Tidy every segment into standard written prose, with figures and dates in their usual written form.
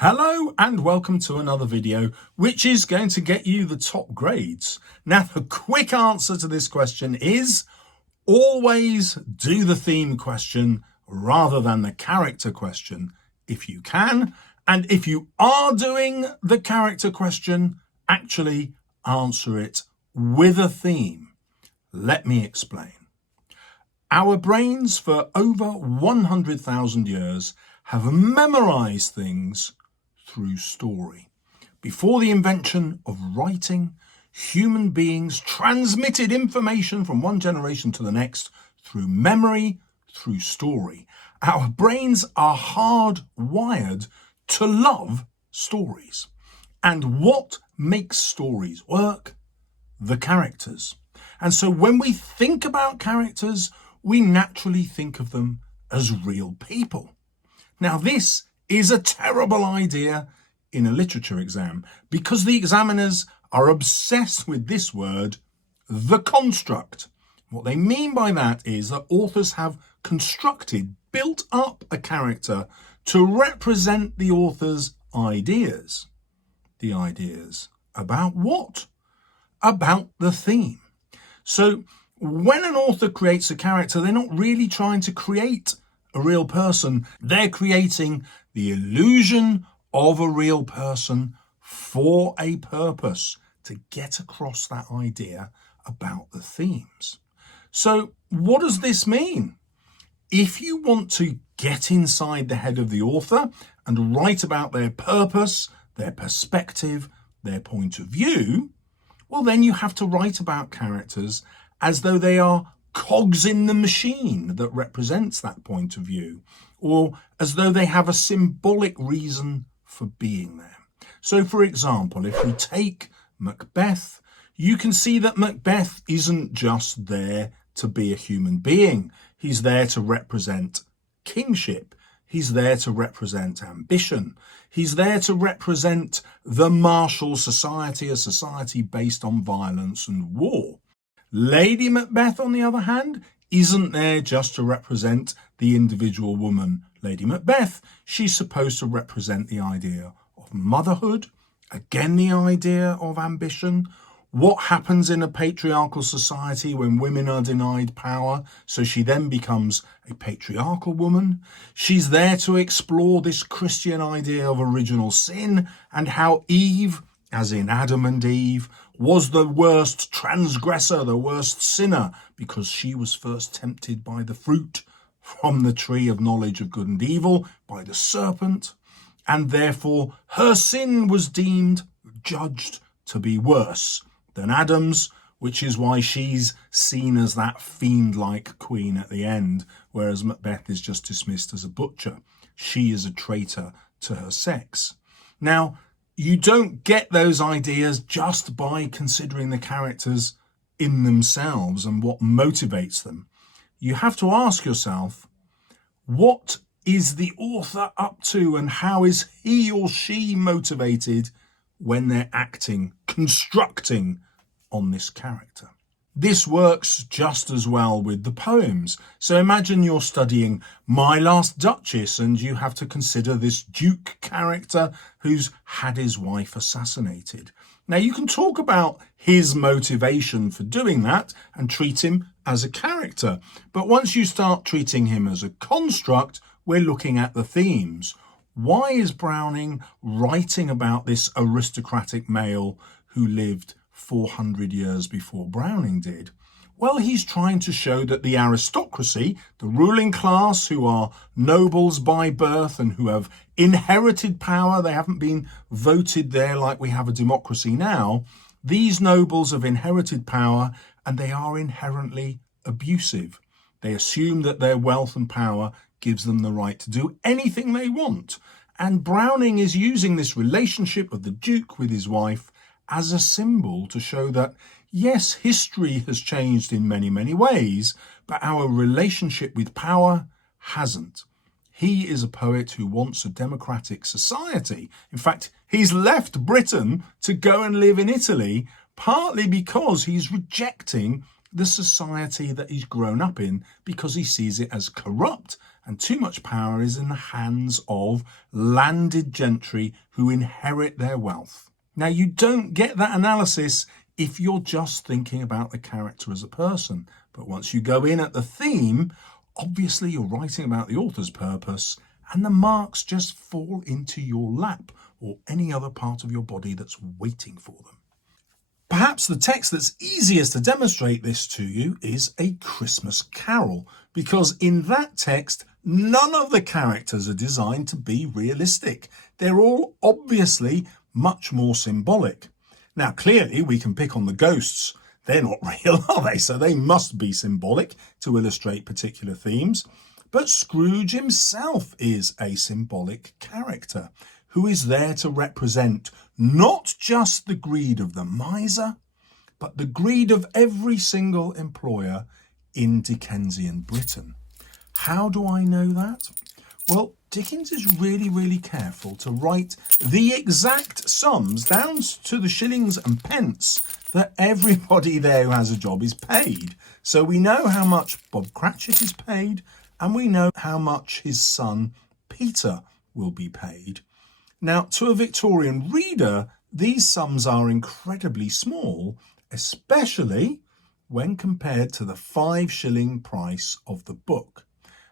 Hello and welcome to another video which is going to get you the top grades. Now the quick answer to this question is always do the theme question rather than the character question if you can. And if you are doing the character question, actually answer it with a theme. Let me explain. Our brains for over 100,000 years have memorized things through story. Before the invention of writing, human beings transmitted information from one generation to the next through memory, through story. Our brains are hardwired to love stories. And what makes stories work? The characters. And so when we think about characters, we naturally think of them as real people. Now this is a terrible idea in a literature exam because the examiners are obsessed with this word, the construct. What they mean by that is that authors have constructed, built up a character to represent the author's ideas. The ideas about what? About the theme. So when an author creates a character, they're not really trying to create a real person. They're creating the illusion of a real person for a purpose, to get across that idea about the themes. So what does this mean? If you want to get inside the head of the author and write about their purpose, their perspective, their point of view, well, then you have to write about characters as though they are cogs in the machine that represents that point of view, or as though they have a symbolic reason for being there. So, for example, if we take Macbeth, you can see that Macbeth isn't just there to be a human being. He's there to represent kingship. He's there to represent ambition. He's there to represent the martial society, a society based on violence and war. Lady Macbeth, on the other hand, isn't there just to represent the individual woman. Lady Macbeth, she's supposed to represent the idea of motherhood, again the idea of ambition. What happens in a patriarchal society when women are denied power? So she then becomes a patriarchal woman. She's there to explore this Christian idea of original sin and how Eve, as in Adam and Eve, was the worst transgressor, the worst sinner, because she was first tempted by the fruit from the tree of knowledge of good and evil, by the serpent, and therefore her sin was deemed, judged to be worse than Adam's, which is why she's seen as that fiend-like queen at the end, whereas Macbeth is just dismissed as a butcher. She is a traitor to her sex. Now, you don't get those ideas just by considering the characters in themselves and what motivates them. You have to ask yourself, what is the author up to and how is he or she motivated when they're acting, constructing on this character? This works just as well with the poems. So imagine you're studying My Last Duchess and you have to consider this Duke character who's had his wife assassinated. Now you can talk about his motivation for doing that and treat him as a character. But once you start treating him as a construct, we're looking at the themes. Why is Browning writing about this aristocratic male who lived 400 years before Browning did? Well, he's trying to show that the aristocracy, the ruling class who are nobles by birth and who have inherited power, they haven't been voted there like we have a democracy now, these nobles have inherited power and they are inherently abusive. They assume that their wealth and power gives them the right to do anything they want. And Browning is using this relationship of the Duke with his wife as a symbol to show that, yes, history has changed in many, many ways, but our relationship with power hasn't. He is a poet who wants a democratic society. In fact, he's left Britain to go and live in Italy, partly because he's rejecting the society that he's grown up in because he sees it as corrupt and too much power is in the hands of landed gentry who inherit their wealth. Now, you don't get that analysis if you're just thinking about the character as a person. But once you go in at the theme, obviously you're writing about the author's purpose, and the marks just fall into your lap or any other part of your body that's waiting for them. Perhaps the text that's easiest to demonstrate this to you is A Christmas Carol, because in that text, none of the characters are designed to be realistic. They're all obviously much more symbolic. Now, clearly, we can pick on the ghosts. They're not real, are they? So they must be symbolic to illustrate particular themes. But Scrooge himself is a symbolic character who is there to represent not just the greed of the miser, but the greed of every single employer in Dickensian Britain. How do I know that? Well, Dickens is really careful to write the exact sums down to the shillings and pence that everybody there who has a job is paid. So we know how much Bob Cratchit is paid, and we know how much his son Peter will be paid. Now, to a Victorian reader, these sums are incredibly small, especially when compared to the 5-shilling price of the book.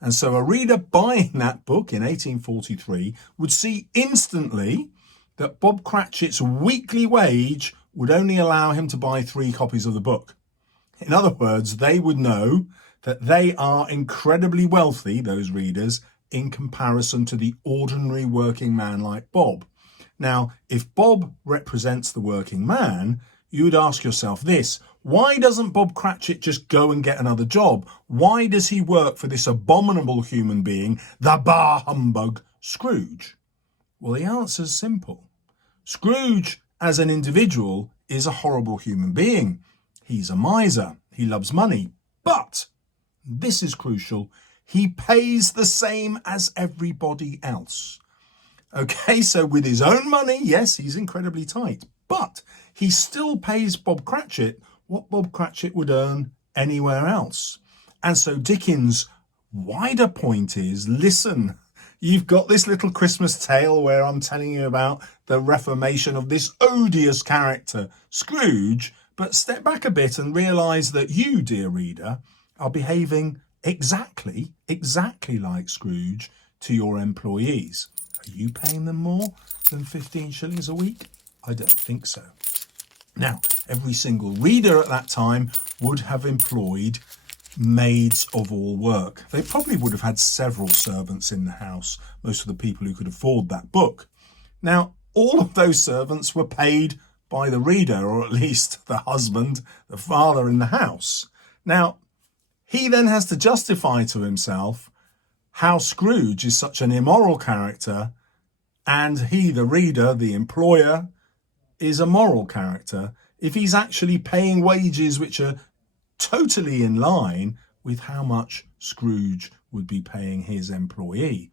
And so a reader buying that book in 1843 would see instantly that Bob Cratchit's weekly wage would only allow him to buy 3 copies of the book. In other words, they would know that they are incredibly wealthy, those readers, in comparison to the ordinary working man like Bob. Now, if Bob represents the working man, you would ask yourself this: why doesn't Bob Cratchit just go and get another job? Why does he work for this abominable human being, the bar humbug Scrooge? Well, the answer's simple. Scrooge, as an individual, is a horrible human being. He's a miser. He loves money. But, this is crucial, he pays the same as everybody else. Okay, so with his own money, yes, he's incredibly tight, but he still pays Bob Cratchit what Bob Cratchit would earn anywhere else. And so Dickens' wider point is, listen, you've got this little Christmas tale where I'm telling you about the reformation of this odious character, Scrooge, but step back a bit and realise that you, dear reader, are behaving exactly like Scrooge to your employees. Are you paying them more than 15 shillings a week? I don't think so. Now, every single reader at that time would have employed maids of all work. They probably would have had several servants in the house, most of the people who could afford that book. Now, all of those servants were paid by the reader, or at least the husband, the father in the house. Now, he then has to justify to himself how Scrooge is such an immoral character, and he, the reader, the employer, is a moral character, if he's actually paying wages which are totally in line with how much Scrooge would be paying his employee.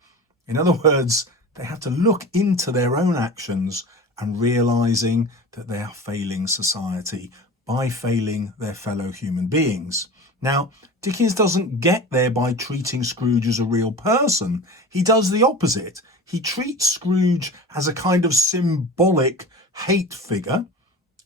In other words, they have to look into their own actions and realizing that they are failing society by failing their fellow human beings. Now, Dickens doesn't get there by treating Scrooge as a real person. He does the opposite. He treats Scrooge as a kind of symbolic hate figure,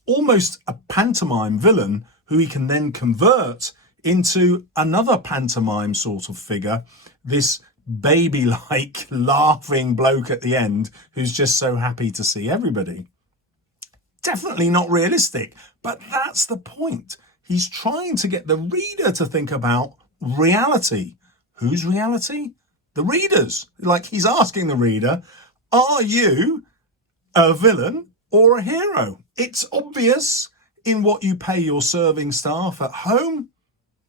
almost a pantomime villain who he can then convert into another pantomime sort of figure, this baby-like laughing bloke at the end who's just so happy to see everybody. Definitely not realistic, but that's the point. He's trying to get the reader to think about reality. Whose reality? The reader's. Like, he's asking the reader, are you a villain or a hero? It's obvious in what you pay your serving staff at home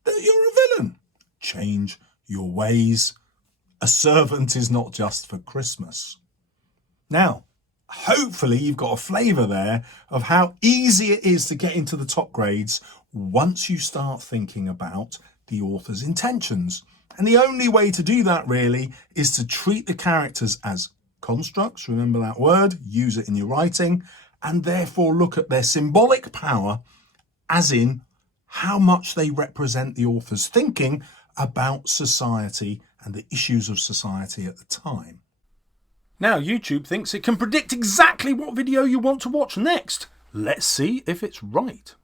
that you're a villain. Change your ways. A servant is not just for Christmas. Now, hopefully you've got a flavour there of how easy it is to get into the top grades once you start thinking about the author's intentions. And the only way to do that really is to treat the characters as constructs, remember that word, use it in your writing, and therefore look at their symbolic power as in how much they represent the author's thinking about society and the issues of society at the time. Now YouTube thinks it can predict exactly what video you want to watch next. Let's see if it's right.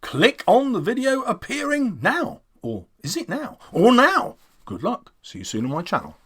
Click on the video appearing now. Or is it now? Or now? Good luck. See you soon on my channel.